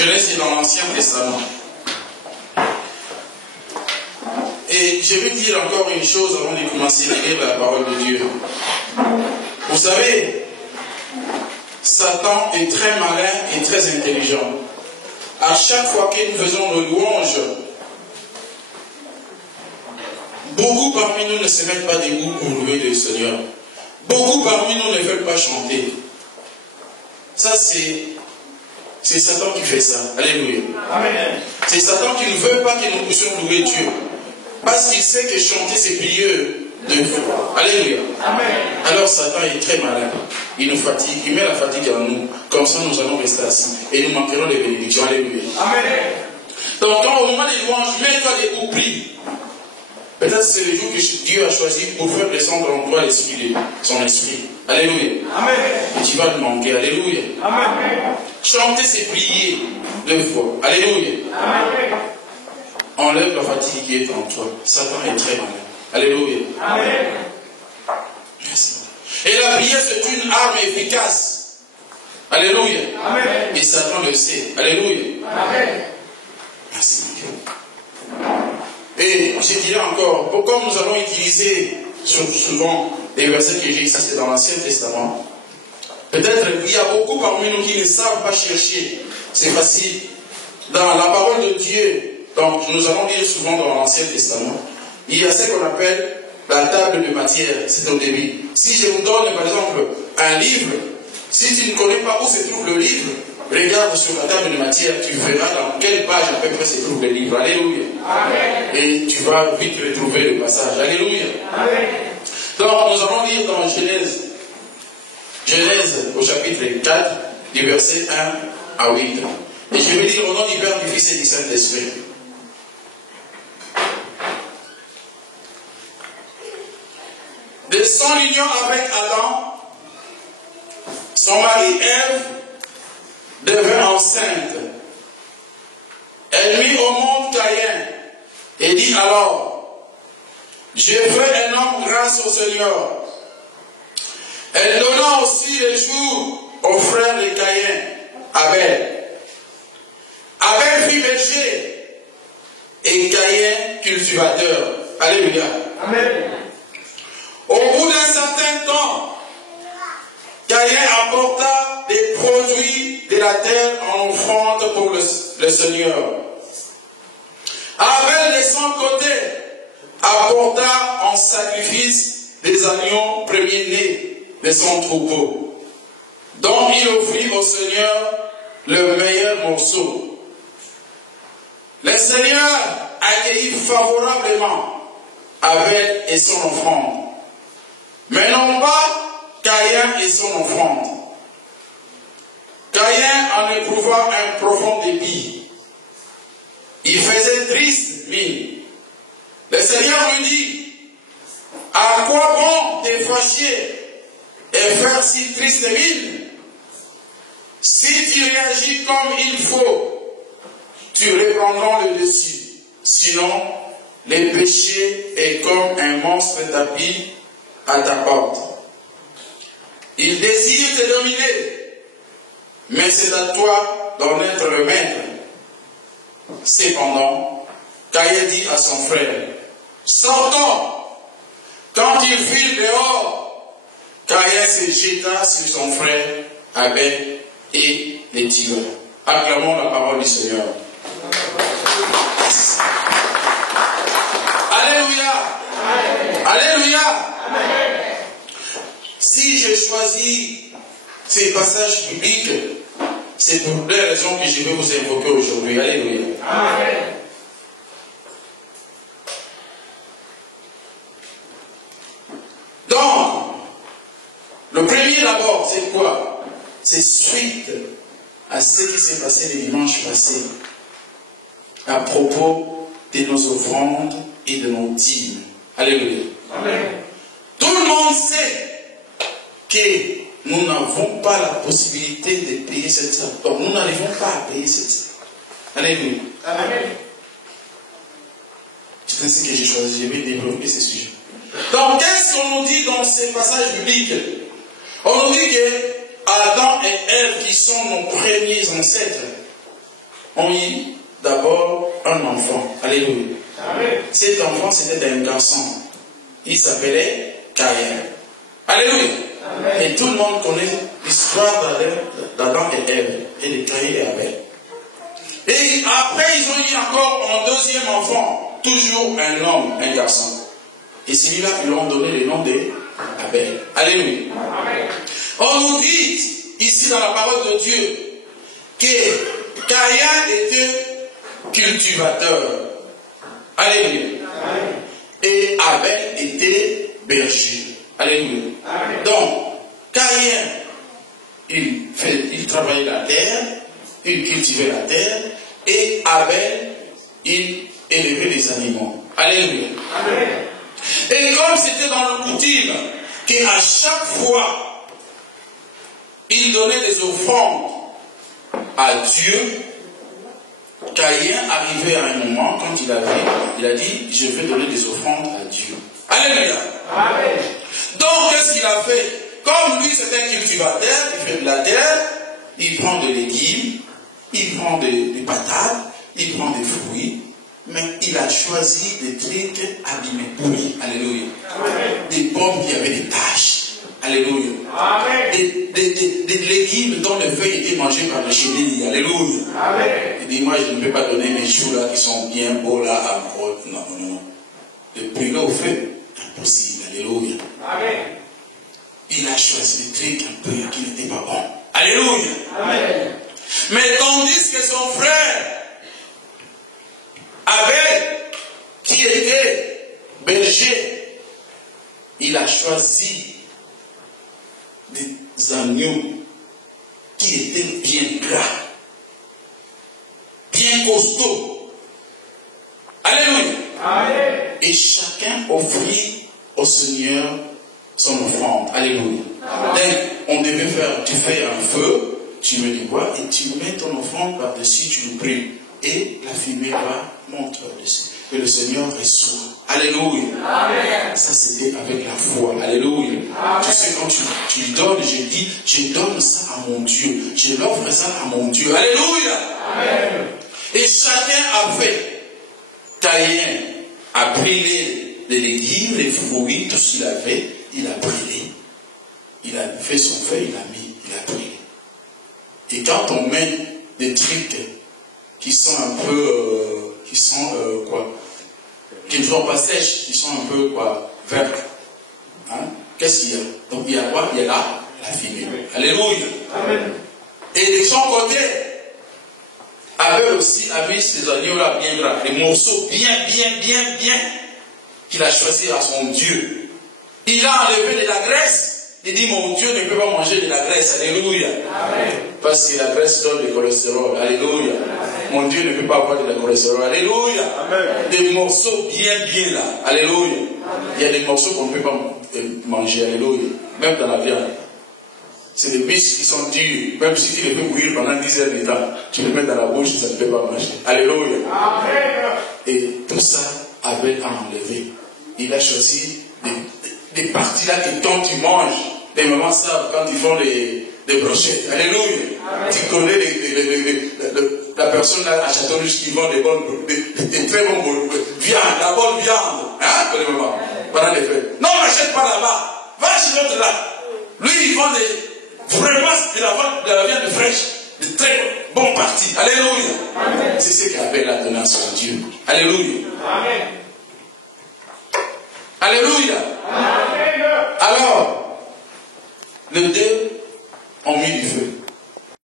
Genèse est dans l'Ancien Testament. Et je vais dire encore une chose avant de commencer à lire la parole de Dieu. Vous savez, Satan est très malin et très intelligent. À chaque fois que nous faisons nos louanges, beaucoup parmi nous ne se mettent pas debout pour louer le Seigneur. Beaucoup parmi nous ne veulent pas chanter. Ça, c'est Satan qui fait ça. Alléluia. Amen. C'est Satan qui ne veut pas que nous puissions louer Dieu. Parce qu'il sait que chanter, c'est plieux de foi. Alléluia. Amen. Alors Satan est très malin. Il nous fatigue, il met la fatigue en nous. Comme ça, nous allons rester assis. Et nous manquerons les bénédictions. Alléluia. Amen. Donc, quand au moment des louanges, mets-toi debout, prie. Peut-être c'est le jour que Dieu a choisi pour faire descendre en toi l'esprit, son esprit. Alléluia. Amen. Et tu vas le manquer. Alléluia. Amen. Chanter, c'est prier 2 fois. Alléluia. Amen. Enlève la fatigue qui est en toi. Satan est très malin. Alléluia. Amen. Merci. Et la prière, c'est une arme efficace. Alléluia. Amen. Et Satan le sait. Alléluia. Amen. Merci Dieu. Et je dirais encore, pourquoi nous allons utiliser souvent les versets que j'ai ici, c'est dans l'Ancien Testament. Peut-être qu'il y a beaucoup parmi nous qui ne savent pas chercher. C'est facile. Dans la parole de Dieu, donc nous allons lire souvent dans l'Ancien Testament, il y a ce qu'on appelle la table de matière, c'est au début. Si je vous donne par exemple un livre, si tu ne connais pas où se trouve le livre, regarde sur la table de matière, tu verras dans quelle page à peu près se trouve le livre. Alléluia. Amen. Et tu vas vite retrouver le passage. Alléluia. Amen. Donc nous allons lire dans Genèse au chapitre 4, du verset 1 à 8. Et je vais lire au nom du Père, du Fils et du Saint-Esprit. De son union avec Adam, son mari Ève devint enceinte. Elle mit au monde Caïn et dit alors, je veux un homme grâce au Seigneur. Elle donna aussi le jour au frère de Caïn, Abel. Abel fit berger et Caïn cultivateur. Alléluia. Amen. Au bout d'un certain temps, Caïn apporta des produits de la terre en offrande pour le Seigneur. Abel, de son côté, apporta en sacrifice des agneaux premiers-nés de son troupeau, dont il offrit au Seigneur le meilleur morceau. Le Seigneur accueillit favorablement Abel et son offrande, mais non pas Caïn et son offrande. Caïn en éprouva un profond dépit. Il faisait triste mine. Le Seigneur lui dit, à quoi bon te fâcher et faire si triste mine? Si tu réagis comme il faut, tu reprendras le dessus. Sinon, le péché est comme un monstre tapis à ta porte. Il désire te dominer, mais c'est à toi d'en être le maître. Cependant, Caïn dit à son frère, sortons. Quand ils furent dehors, Caïn se jeta sur son frère Abel et les tua. Acclamons la parole du Seigneur. Alléluia. Amen. Alléluia. Amen. Si j'ai choisi ces passages bibliques, c'est pour des raisons que je vais vous invoquer aujourd'hui. Alléluia. Amen. Donc, le premier d'abord, c'est quoi? C'est suite à ce qui s'est passé le dimanche passé, à propos de nos offrandes et de nos dîmes. Alléluia. Amen. Tout le monde sait que nous n'avons pas la possibilité de payer cette somme. Donc nous n'arrivons pas à payer cette somme. Alléluia. Amen. C'est ainsi que j'ai choisi, je vais développer ce sujet. Donc qu'est-ce qu'on nous dit dans ces passages bibliques? On nous dit que Adam et Ève, qui sont nos premiers ancêtres, ont eu d'abord un enfant. Alléluia. Amen. Cet enfant, c'était un garçon. Il s'appelait Caïn. Alléluia. Amen. Et tout le monde connaît l'histoire d'Adam et Ève, et de Caïn et Abel. Et après, ils ont eu encore un deuxième enfant, toujours un homme, un garçon. Et celui-là, ils lui ont donné le nom d'Abel. Alléluia. Amen. On nous dit ici dans la parole de Dieu que Caïn était cultivateur. Alléluia. Amen. Et Abel était berger. Alléluia. Amen. Donc, Caïn, il travaillait la terre, il cultivait la terre, et Abel, il élevait les animaux. Alléluia. Amen. Et comme c'était dans le coutume qu'à chaque fois, il donnait des offrandes à Dieu, Caïn arrivait à un moment, quand il a dit, je vais donner des offrandes à Dieu. Alléluia. Amen. Donc, qu'est-ce qu'il a fait? Comme lui, c'est un cultivateur, il fait de la terre, il prend des légumes, il prend des patates, il prend des fruits, mais il a choisi des trucs abîmés, pourris. Alléluia. Amen. Des pommes qui avaient des taches. Alléluia. Amen. Des légumes dont les feuilles étaient mangées par les chenilles. Alléluia. Amen. Il dit, moi, je ne peux pas donner mes choux là qui sont bien beaux là à grotte. Non, non, non. Le brûler au feu, impossible. Alléluia. Amen. Il a choisi des trucs un peu qui n'étaient pas bons. Alléluia. Amen. Mais tandis que son frère Abel, qui était berger, il a choisi des agneaux qui étaient bien gras, bien costauds. Alléluia. Amen. Et chacun offrit au Seigneur son offrande. Alléluia. Donc, on devait faire, tu fais un feu, tu mets du bois et tu mets ton offrande par-dessus, tu le brûles. Et la fumée va monter par-dessus. Que le Seigneur reçoit. Alléluia. Amen. Ça, c'était avec la foi. Alléluia. Amen. Tu sais, quand tu donnes, je dis, je donne ça à mon Dieu. Je l'offre ça à mon Dieu. Alléluia. Amen. Et chacun a fait. Caïn a brûlé les légumes, les fruits, tout ce qu'il avait, il a brûlé. Il a fait son feu, il a mis, il a brûlé. Et quand on met des trucs qui sont un peu, qui ne sont pas sèches, qui sont un peu, verts, hein? Qu'est-ce qu'il y a? Donc il y a quoi? Il y a là, la fumée. Alléluia. Amen. Et de son côté, Abel aussi a mis ces agneaux-là bien gras, les morceaux bien, qu'il a choisi à son Dieu. Il a enlevé de la graisse. Il dit, mon Dieu ne peut pas manger de la graisse. Alléluia. Amen. Parce que la graisse donne du cholestérol. Alléluia. Amen. Mon Dieu ne peut pas avoir de la cholestérol. Alléluia. Amen. Des morceaux bien là. Alléluia. Amen. Il y a des morceaux qu'on ne peut pas manger. Alléluia. Même dans la viande. C'est des biches qui sont durs. Même si tu les fais bouillir pendant 10 heures de temps, tu les mets dans la bouche, ça ne peut pas marcher. Alléluia. Amen. Et tout ça, Abel a enlevé. Il a choisi des parties là que quand tu manges, les mamans savent quand ils font des brochettes. Alléluia. Amen. Tu connais la personne là à Château-Rouge qui vend des très bonnes viandes, la bonne viande. Hein, pour les mamans, pendant les fêtes. Non, n'achète pas là-bas. Va chez l'autre là. Lui, il vend vraiment de la viande fraîche, de très bonnes parties. Alléluia. Amen. C'est ce qu'Abel a donné à son Dieu. Alléluia. Amen. Alléluia. Amen. Alors, le 2